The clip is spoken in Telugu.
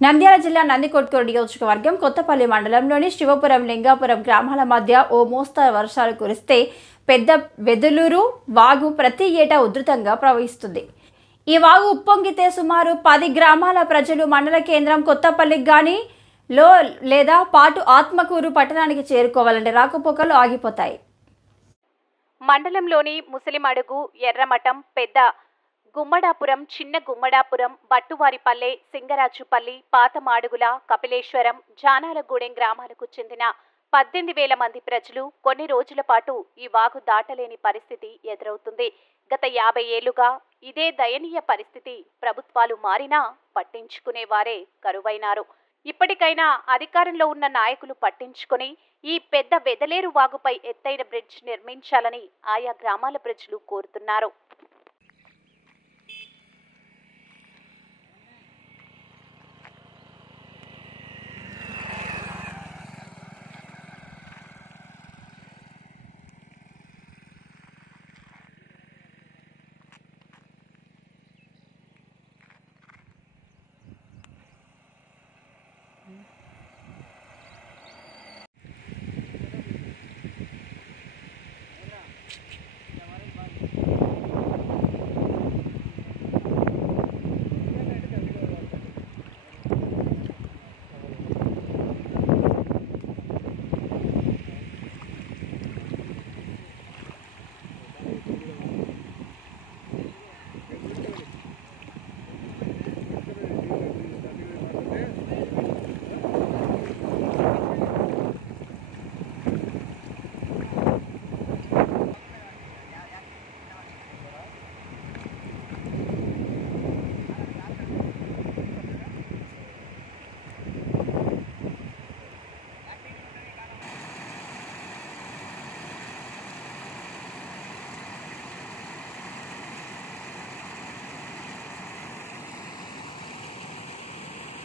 నంద్యాల జిల్లా నందికొట్కూరు నియోజకవర్గం కొత్తపల్లి మండలంలోని శివపురం లింగాపురం గ్రామాల మధ్య ఓ మోస్తరు వర్షాలు కురిస్తే పెద్ద వెదులూరు వాగు ప్రతి ఏటా ఉధృతంగా ప్రవహిస్తుంది. ఈ వాగు ఉప్పొంగితే సుమారు 10 గ్రామాల ప్రజలు మండల కేంద్రం కొత్తపల్లికి గాని లో లేదా పాటు ఆత్మకూరు పట్టణానికి చేరుకోవాలంటే రాకపోకలు ఆగిపోతాయి. మండలంలోని ముసలిమడుగు, ఎర్రమఠం, పెద్ద గుమ్మడాపురం, చిన్న గుమ్మడాపురం, బట్టువారిపల్లె, సింగరాజుపల్లి, పాతమాడుగుల, కపిలేశ్వరం, జానాలగూడెం గ్రామాలకు చెందిన 18,000 మంది ప్రజలు కొన్ని రోజుల పాటు ఈ వాగు దాటలేని పరిస్థితి ఎదురవుతుంది. గత 50 ఏళ్లుగా ఇదే దయనీయ పరిస్థితి. ప్రభుత్వాలు మారినా పట్టించుకునేవారే కరువైనారు. ఇప్పటికైనా అధికారంలో ఉన్న నాయకులు పట్టించుకొని ఈ పెద్ద వెదలేరు వాగుపై ఎత్తైన బ్రిడ్జ్ నిర్మించాలని ఆయా గ్రామాల ప్రజలు కోరుతున్నారు.